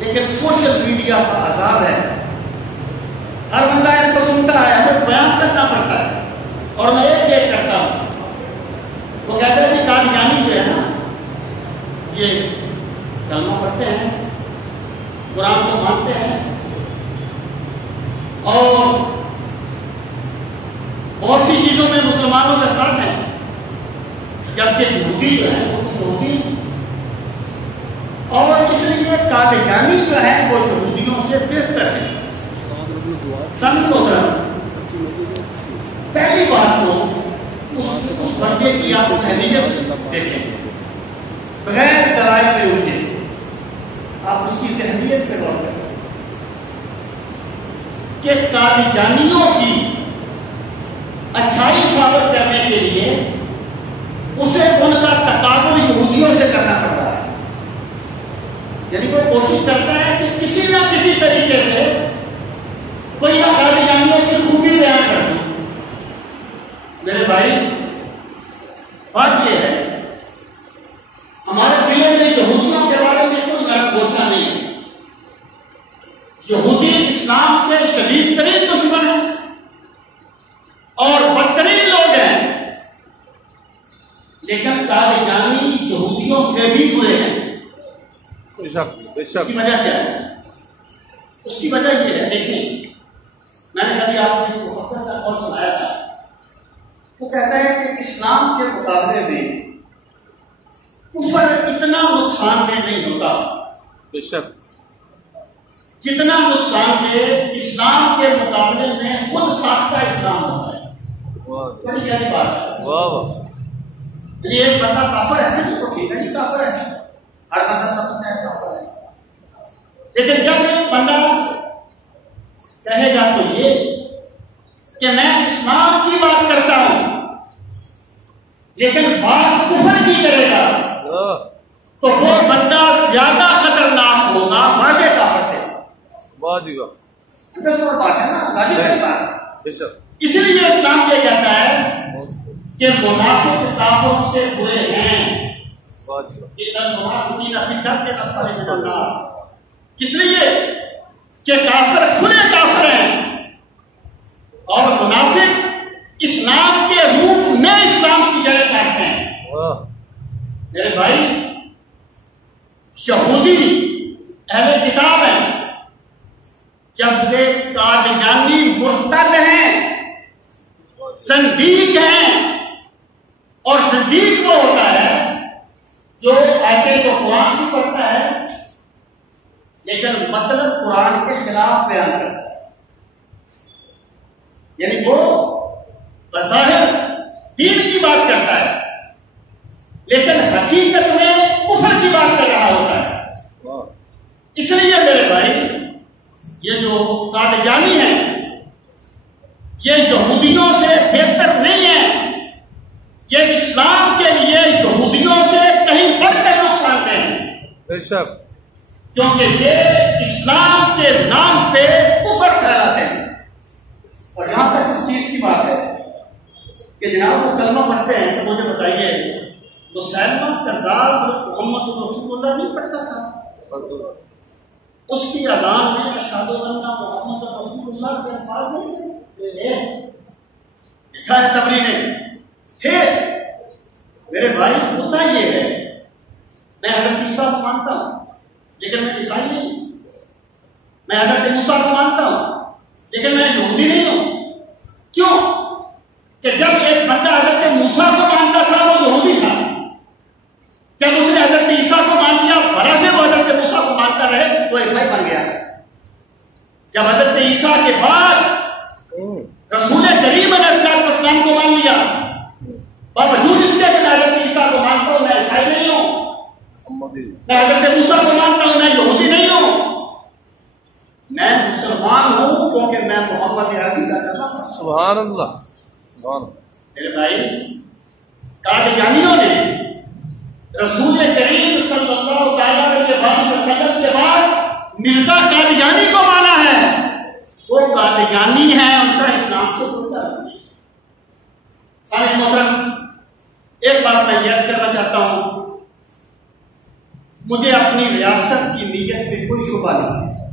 لیکن social media کا عذاب ہے، ہر بندہ ان کو سنتا ہے، ہمیں بیان کرنا پڑتا ہے اور میں ایک کرتا ہوں۔ وہ کہتے ہیں کہ قادیانی جو ہے نا یہ کلمہ پڑھتے ہیں، قرآن کو مانتے ہیں اور بہت سی چیزوں میں مسلمانوں کے ساتھ ہیں، جبکہ یہودی جو ہے وہ یہودی، اور اس لیے قادیانی جو ہے وہ یہودیوں سے بہتر ہے۔ پہلی بات تو اس بندے کی آپ ذہنیت دیکھیں، بغیر دلائل پہ اٹھے آپ اس کی ذہنیت پہ غور کریں کہ قادیانیوں کی اچھائی ثابت کرنے کے لیے اسے ان کا تقابل یہودیوں سے کرنا پڑ رہا ہے، یعنی وہ کوشش کرتا ہے کہ کسی نہ کسی طریقے سے کوئی قادیانیوں کی خوبی بیان کر دوں۔ میرے بھائی بات یہ ہے، ہمارے دلوں میں یہودیوں کے بارے میں کوئی غلط گوشہ نہیں ہے۔ یہودی اسلام کے شدید ترین دشمن ہیں اور بدترین لوگ ہیں، لیکن قادیانی یہودیوں سے بھی برے ہیں۔ اس کی وجہ کیا ہے؟ اس کی وجہ یہ ہے، دیکھیں میں نے کبھی آپ کو مفکر کا قول سنایا تھا، وہ کہتا ہے کہ اسلام کے مقابلے میں کفر اتنا نقصان دہ نہیں ہوتا بے شک جتنا نقصان دہ اسلام کے مقابلے میں خود ساختہ اسلام ہوتا ہے۔ بڑی گہری بات ہے۔ یعنی ایک بندہ کافر ہے نا جی، وہ ٹھیک ہے جی کافر ہے، ہر بندہ سمجھتا ہے کافر ہے، لیکن جب ایک بندہ کہے گا تو یہ کہ میں اسلام کی بات کرتا ہوں لیکن بات کفر کی کرے گا، تو وہ بندہ زیادہ خطرناک ہوگا واضح کافر سے۔ واہ جی واہ، بات ہے نا، واضح بات ہے۔ بے شک اس لیے اسلام یہ کہتا ہے کہ منافق کافروں سے برے ہیں، کس لیے کہ کافر کھلے کافر ہیں اور منافق اسلام کے روپ میں اسلام کی جڑیں کاٹتے ہیں۔ میرے بھائی یہودی اہل کتاب ہیں، جب وہ قادیانی مرتد ہیں، زندیق ہیں، اور زندیق وہ ہوتا ہے جو آیتیں تو قرآن کی پڑھتا ہے لیکن مطلب قرآن کے خلاف بیان کرتا ہے، یعنی وہ بظاہر دین کی بات کرتا ہے لیکن حقیقت میں کفر کی بات کر رہا ہوتا ہے۔ اس لیے میرے بھائی یہ جو قادیانی ہیں یہ یہودیوں سے بہتر نہیں ہے، یہ اسلام کے لیے یہودیوں سے کہیں بڑھ کر نقصان دہ ہیں، بے شک، کیونکہ یہ اسلام کے نام پہ کفر پھیلاتے ہیں۔ اور یہاں تک اس چیز کی بات ہے کہ جناب وہ کلمہ پڑھتے ہیں تو مجھے بتائیے مسلمہ کذاب محمد رسول اللہ نہیں پڑھتا تھا؟ اس کی اذان میں اشہد ان محمد رسول اللہ کے الفاظ نہیں تھے؟ لکھا ہے تبری میں تھے۔ میرے بھائی ہوتا یہ ہے، میں حضرت عیسیٰ کو مانتا ہوں لیکن میں عیسائی نہیں ہوں، میں حضرت موسیٰ کو مانتا ہوں لیکن میں یہودی نہیں ہوں۔ کیوں کہ جب ایک بندہ حضرت موسیٰ کو مانتا تھا وہ یہودی تھا، جب اس نے حضرت عیسیٰ کو مان لیا بھلا سے وہ حضرت موسیٰ کو مانتا رہے وہ عیسائی بن گیا۔ جب حضرت عیسیٰ کے بعد رسول کریم علیہ السلام کو مان لیا، باوجود اس کے کہ میں حضرت عیسیٰ کو مانتا ہوں میں عیسائی نہیں ہوں، میں حضرت موسیٰ کو مانتا ہوں میں یہودی نہیں ہوں، میں مسلمان ہوں کیونکہ میں محمد عربی کا کرنا تھا۔ سبحان اللہ، سبحان اللہ۔ میرے بھائی قادیانیوں نے رسول کریم صلی اللہ علیہ وسلم کے بعد مرزا قادیانی کو مانا ہے، وہ قادیانی ہیں، ان کا اسلام سے کوئی تعلق نہیں۔ سارے محترم ایک بات میں یاد کرنا چاہتا ہوں، مجھے اپنی ریاست کی نیت میں کوئی شبہ نہیں ہے.